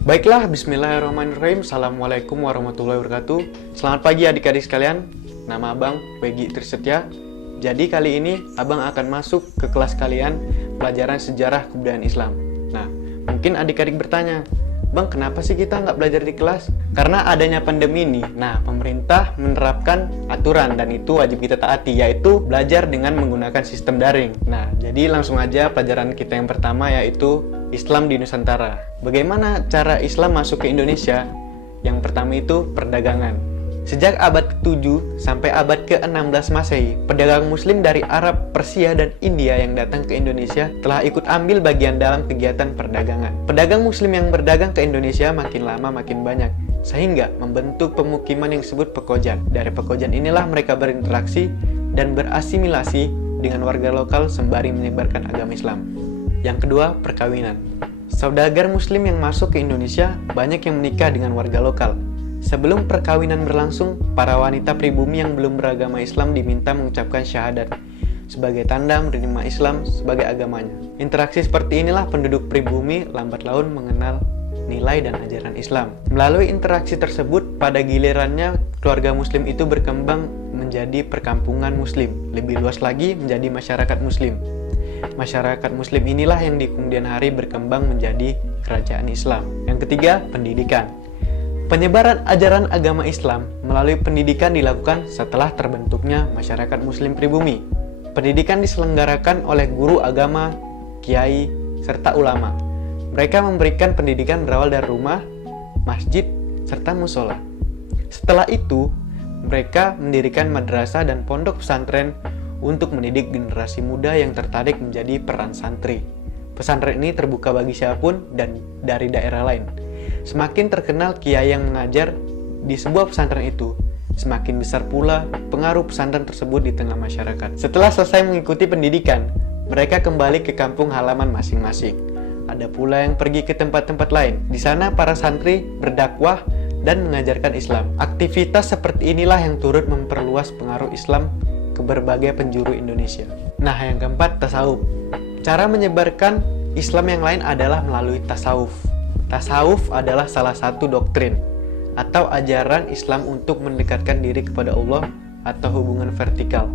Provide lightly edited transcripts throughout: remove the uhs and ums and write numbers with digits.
Baiklah, bismillahirrahmanirrahim. Assalamualaikum warahmatullahi wabarakatuh. Selamat pagi adik-adik sekalian. Nama Abang Wegi Trisetya. Jadi kali ini Abang akan masuk ke kelas kalian pelajaran sejarah kebudayaan Islam. Nah, mungkin adik-adik bertanya, Bang, kenapa sih kita nggak belajar di kelas? Karena adanya pandemi ini, pemerintah menerapkan aturan dan itu wajib kita taati, yaitu belajar dengan menggunakan sistem daring. Nah, jadi langsung aja pelajaran kita yang pertama, yaitu Islam di Nusantara. Bagaimana cara Islam masuk ke Indonesia? Yang pertama itu perdagangan. Sejak abad ke-7 sampai abad ke-16 Masehi, pedagang muslim dari Arab, Persia, dan India yang datang ke Indonesia telah ikut ambil bagian dalam kegiatan perdagangan. Pedagang muslim yang berdagang ke Indonesia makin lama makin banyak, sehingga membentuk pemukiman yang disebut pekojan. Dari pekojan inilah mereka berinteraksi dan berasimilasi dengan warga lokal sembari menyebarkan agama Islam. Yang kedua, perkawinan. Saudagar muslim yang masuk ke Indonesia banyak yang menikah dengan warga lokal. Sebelum perkawinan berlangsung, para wanita pribumi yang belum beragama Islam diminta mengucapkan syahadat sebagai tanda menerima Islam sebagai agamanya. Interaksi seperti inilah penduduk pribumi lambat laun mengenal nilai dan ajaran Islam. Melalui interaksi tersebut, pada gilirannya keluarga muslim itu berkembang menjadi perkampungan muslim, lebih luas lagi menjadi masyarakat muslim. Masyarakat muslim inilah yang di kemudian hari berkembang menjadi kerajaan Islam. Yang ketiga, pendidikan. Penyebaran ajaran agama Islam melalui pendidikan dilakukan setelah terbentuknya masyarakat muslim pribumi. Pendidikan diselenggarakan oleh guru agama, kiai, serta ulama. Mereka memberikan pendidikan berawal dari rumah, masjid, serta musola. Setelah itu, mereka mendirikan madrasah dan pondok pesantren untuk mendidik generasi muda yang tertarik menjadi peran santri. Pesantren ini terbuka bagi siapapun dan dari daerah lain. Semakin terkenal kiai yang mengajar di sebuah pesantren itu, semakin besar pula pengaruh pesantren tersebut di tengah masyarakat. Setelah selesai mengikuti pendidikan, mereka kembali ke kampung halaman masing-masing. Ada pula yang pergi ke tempat-tempat lain. Di sana para santri berdakwah dan mengajarkan Islam. Aktivitas seperti inilah yang turut memperluas pengaruh Islam ke berbagai penjuru Indonesia. Nah, yang keempat, tasawuf. Cara menyebarkan Islam yang lain adalah melalui tasawuf. Tasawuf adalah salah satu doktrin atau ajaran Islam untuk mendekatkan diri kepada Allah atau hubungan vertikal.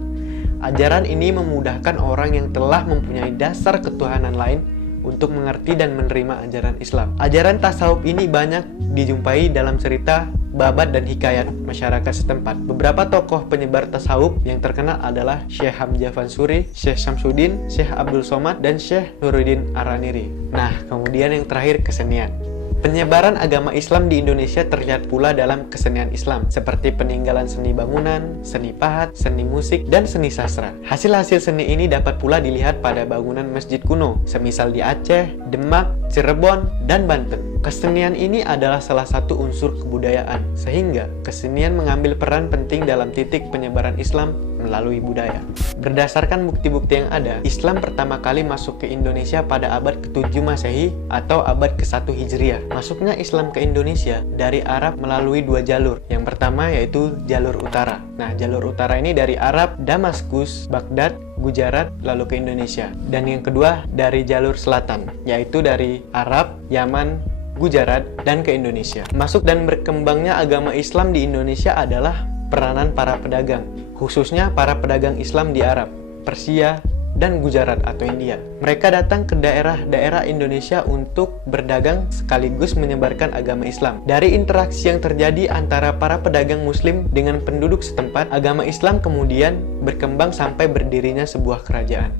Ajaran ini memudahkan orang yang telah mempunyai dasar ketuhanan lain untuk mengerti dan menerima ajaran Islam. Ajaran tasawuf ini banyak dijumpai dalam cerita, babat, dan hikayat masyarakat setempat. Beberapa tokoh penyebar tasawuf yang terkenal adalah Syekh Hamzah Fansuri, Syekh Syamsuddin, Syekh Abdul Somad, dan Syekh Nuruddin Araniri. Nah, kemudian yang terakhir, kesenian. Penyebaran agama Islam di Indonesia terlihat pula dalam kesenian Islam, seperti peninggalan seni bangunan, seni pahat, seni musik, dan seni sastra. Hasil-hasil seni ini dapat pula dilihat pada bangunan masjid kuno, semisal di Aceh, Demak, Cirebon, dan Banten. Kesenian ini adalah salah satu unsur kebudayaan, sehingga kesenian mengambil peran penting dalam titik penyebaran Islam melalui budaya. Berdasarkan bukti-bukti yang ada, Islam pertama kali masuk ke Indonesia pada abad ke-7 Masehi atau abad ke-1 Hijriah. Masuknya Islam ke Indonesia dari Arab melalui dua jalur. Yang pertama yaitu jalur utara. Nah, jalur utara ini dari Arab, Damaskus, Baghdad, Gujarat, lalu ke Indonesia. Dan yang kedua dari jalur selatan, yaitu dari Arab, Yaman, Gujarat, dan ke Indonesia. Masuk dan berkembangnya agama Islam di Indonesia adalah peranan para pedagang, khususnya para pedagang Islam di Arab, Persia, dan Gujarat atau India. Mereka datang ke daerah-daerah Indonesia untuk berdagang sekaligus menyebarkan agama Islam. Dari interaksi yang terjadi antara para pedagang muslim dengan penduduk setempat, agama Islam kemudian berkembang sampai berdirinya sebuah kerajaan.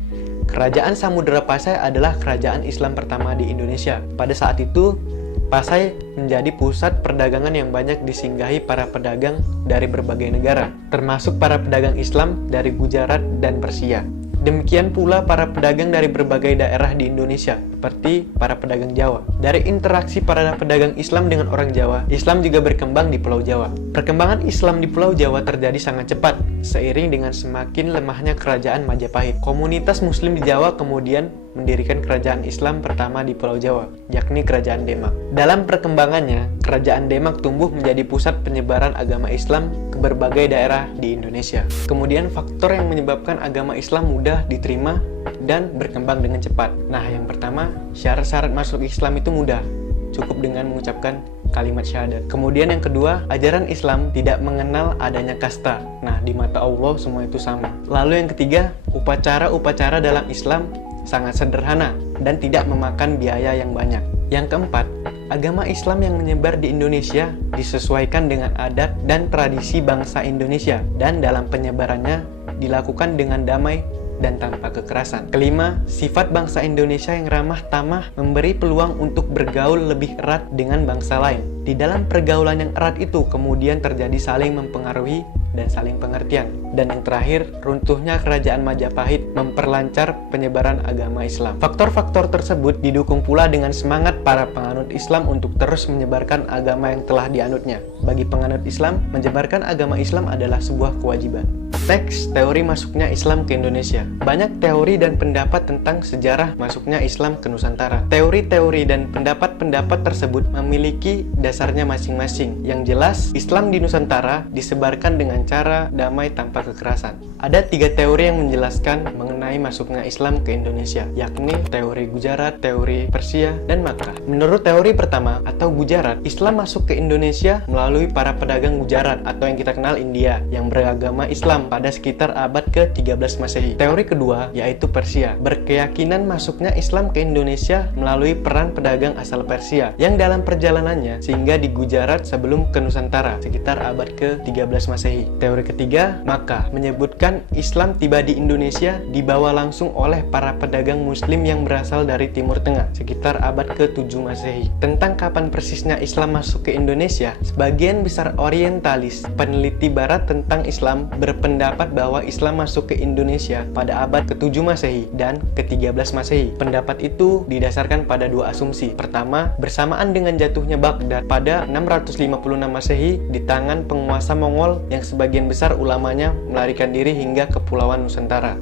Kerajaan Samudra Pasai adalah kerajaan Islam pertama di Indonesia. Pada saat itu, Pasai menjadi pusat perdagangan yang banyak disinggahi para pedagang dari berbagai negara, termasuk para pedagang Islam dari Gujarat dan Persia. Demikian pula para pedagang dari berbagai daerah di Indonesia, seperti para pedagang Jawa. Dari interaksi para pedagang Islam dengan orang Jawa, Islam juga berkembang di Pulau Jawa. Perkembangan Islam di Pulau Jawa terjadi sangat cepat, seiring dengan semakin lemahnya kerajaan Majapahit. Komunitas Muslim di Jawa kemudian mendirikan kerajaan Islam pertama di Pulau Jawa, yakni Kerajaan Demak. Dalam perkembangannya, Kerajaan Demak tumbuh menjadi pusat penyebaran agama Islam ke berbagai daerah di Indonesia. Kemudian faktor yang menyebabkan agama Islam mudah diterima dan berkembang dengan cepat. Nah, yang pertama, syarat-syarat masuk Islam itu mudah. cukup dengan mengucapkan kalimat syahadat. Kemudian yang kedua, ajaran Islam tidak mengenal adanya kasta. Nah, di mata Allah semua itu sama. Lalu yang ketiga, upacara-upacara dalam Islam sangat sederhana dan tidak memakan biaya yang banyak. Yang keempat, agama Islam yang menyebar di Indonesia disesuaikan dengan adat dan tradisi bangsa Indonesia dan dalam penyebarannya dilakukan dengan damai dan tanpa kekerasan. Kelima, sifat bangsa Indonesia yang ramah tamah memberi peluang untuk bergaul lebih erat dengan bangsa lain. Di dalam pergaulan yang erat itu kemudian terjadi saling mempengaruhi dan saling pengertian. Dan yang terakhir, runtuhnya kerajaan Majapahit memperlancar penyebaran agama Islam. Faktor-faktor tersebut didukung pula dengan semangat para penganut Islam untuk terus menyebarkan agama yang telah dianutnya. Bagi penganut Islam, menyebarkan agama Islam adalah sebuah kewajiban. Teks teori masuknya Islam ke Indonesia. Banyak teori dan pendapat tentang sejarah masuknya Islam ke Nusantara. Teori-teori dan pendapat-pendapat tersebut memiliki dasarnya masing-masing. Yang jelas, Islam di Nusantara disebarkan dengan cara damai tanpa kekerasan. Ada 3 teori yang menjelaskan mengenai masuknya Islam ke Indonesia, yakni teori Gujarat, teori Persia, dan Makkah. Menurut teori pertama atau Gujarat, Islam masuk ke Indonesia melalui para pedagang Gujarat atau yang kita kenal India yang beragama Islam pada sekitar abad ke-13 Masehi. Teori kedua yaitu Persia, berkeyakinan masuknya Islam ke Indonesia melalui peran pedagang asal Persia yang dalam perjalanannya sehingga di Gujarat sebelum ke Nusantara sekitar abad ke-13 Masehi. Teori ketiga, Makkah, menyebutkan Islam tiba di Indonesia dibawa langsung oleh para pedagang muslim yang berasal dari Timur Tengah sekitar abad ke-7 Masehi. Tentang kapan persisnya Islam masuk ke Indonesia, sebagian besar orientalis, peneliti barat tentang Islam berpendapat bahwa Islam masuk ke Indonesia pada abad ke-7 Masehi dan ke-13 Masehi. Pendapat itu didasarkan pada 2 asumsi. Pertama, bersamaan dengan jatuhnya Baghdad pada 656 Masehi di tangan penguasa Mongol yang sebagian besar ulamanya melarikan diri hingga Kepulauan Nusantara.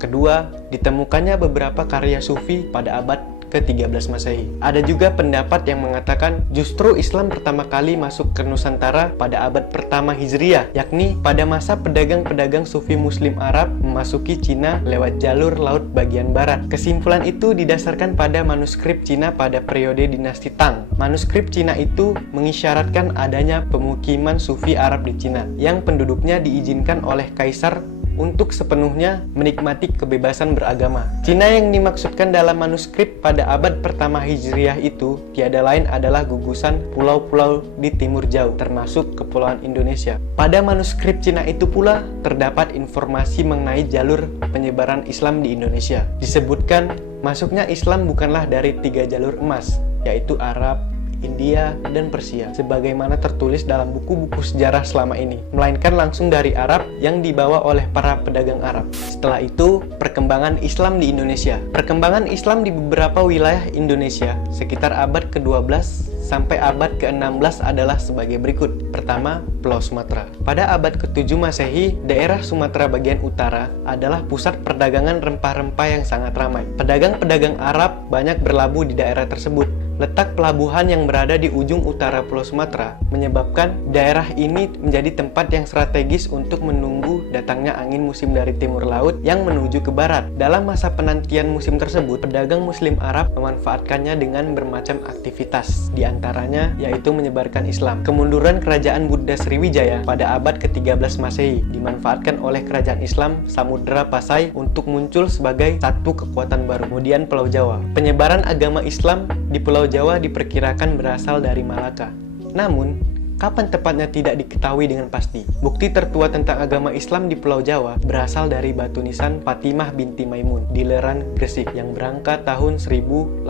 Kedua, ditemukannya beberapa karya sufi pada abad ke-13 Masehi. Ada juga pendapat yang mengatakan justru Islam pertama kali masuk ke Nusantara pada abad pertama Hijriah, yakni pada masa pedagang-pedagang sufi muslim Arab memasuki Cina lewat jalur laut bagian barat. Kesimpulan itu didasarkan pada manuskrip Cina pada periode dinasti Tang. Manuskrip Cina itu mengisyaratkan adanya pemukiman sufi Arab di Cina yang penduduknya diizinkan oleh kaisar untuk sepenuhnya menikmati kebebasan beragama. Cina yang dimaksudkan dalam manuskrip pada abad pertama Hijriah itu tiada lain adalah gugusan pulau-pulau di timur jauh, termasuk Kepulauan Indonesia. Pada manuskrip Cina itu pula terdapat informasi mengenai jalur penyebaran Islam di Indonesia. Disebutkan masuknya Islam bukanlah dari 3 jalur emas, yaitu Arab, India, dan Persia sebagaimana tertulis dalam buku-buku sejarah selama ini, melainkan langsung dari Arab yang dibawa oleh para pedagang Arab. Setelah itu, perkembangan Islam di Indonesia. Perkembangan Islam di beberapa wilayah Indonesia sekitar abad ke-12 sampai abad ke-16 adalah sebagai berikut. Pertama, Pulau Sumatera. Pada abad ke-7 Masehi, daerah Sumatera bagian utara adalah pusat perdagangan rempah-rempah yang sangat ramai. Pedagang-pedagang Arab banyak berlabuh di daerah tersebut. Letak pelabuhan yang berada di ujung utara Pulau Sumatera menyebabkan daerah ini menjadi tempat yang strategis untuk menunggu datangnya angin musim dari timur laut yang menuju ke barat. Dalam masa penantian musim tersebut, pedagang muslim Arab memanfaatkannya dengan bermacam aktivitas, di antaranya yaitu menyebarkan Islam. Kemunduran kerajaan Buddha Sriwijaya pada abad ke-13 Masehi dimanfaatkan oleh kerajaan Islam Samudra Pasai untuk muncul sebagai satu kekuatan baru. Kemudian Pulau Jawa. Penyebaran agama Islam di Pulau Jawa diperkirakan berasal dari Malaka. Namun, kapan tepatnya tidak diketahui dengan pasti. Bukti tertua tentang agama Islam di Pulau Jawa berasal dari batu nisan Fatimah binti Maimun di Leran, Gresik yang berangkat tahun 1082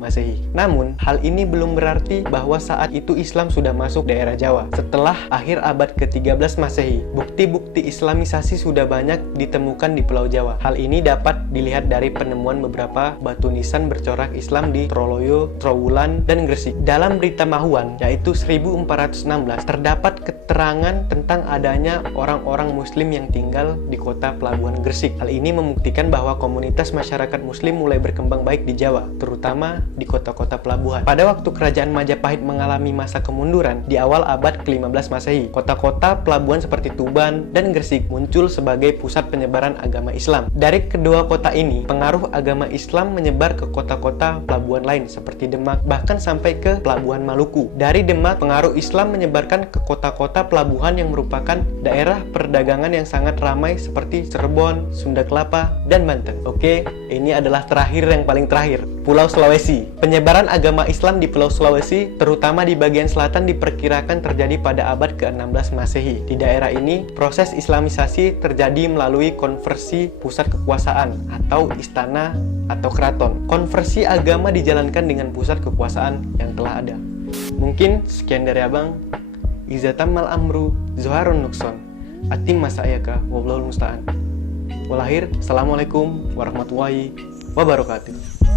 Masehi. Namun, hal ini belum berarti bahwa saat itu Islam sudah masuk daerah Jawa. Setelah akhir abad ke-13 Masehi, bukti-bukti Islamisasi sudah banyak ditemukan di Pulau Jawa. Hal ini dapat dilihat dari penemuan beberapa batu nisan bercorak Islam di Troloyo, Trowulan, dan Gresik. Dalam berita Mahuan, yaitu 1400 1816 terdapat keterangan tentang adanya orang-orang muslim yang tinggal di kota Pelabuhan Gresik. Hal ini membuktikan bahwa komunitas masyarakat muslim mulai berkembang baik di Jawa, terutama di kota-kota pelabuhan. Pada waktu kerajaan Majapahit mengalami masa kemunduran di awal abad ke-15 Masehi, kota-kota pelabuhan seperti Tuban dan Gresik muncul sebagai pusat penyebaran agama Islam. Dari kedua kota ini, pengaruh agama Islam menyebar ke kota-kota pelabuhan lain seperti Demak, bahkan sampai ke Pelabuhan Maluku. Dari Demak, pengaruh Islam menyebarkan ke kota-kota pelabuhan yang merupakan daerah perdagangan yang sangat ramai seperti Cirebon, Sunda Kelapa, dan Banten. Oke, ini adalah terakhir yang paling terakhir, Pulau Sulawesi. Penyebaran agama Islam di Pulau Sulawesi, terutama di bagian selatan, diperkirakan terjadi pada abad ke-16 Masehi. Di daerah ini, proses Islamisasi terjadi melalui konversi pusat kekuasaan atau istana atau keraton. Konversi agama dijalankan dengan pusat kekuasaan yang telah ada. Mungkin sekian dari abang. Izatammal amru zuharun nukson atim masayaka wallahul musta'an. Walahir, assalamualaikum warahmatullahi wabarakatuh.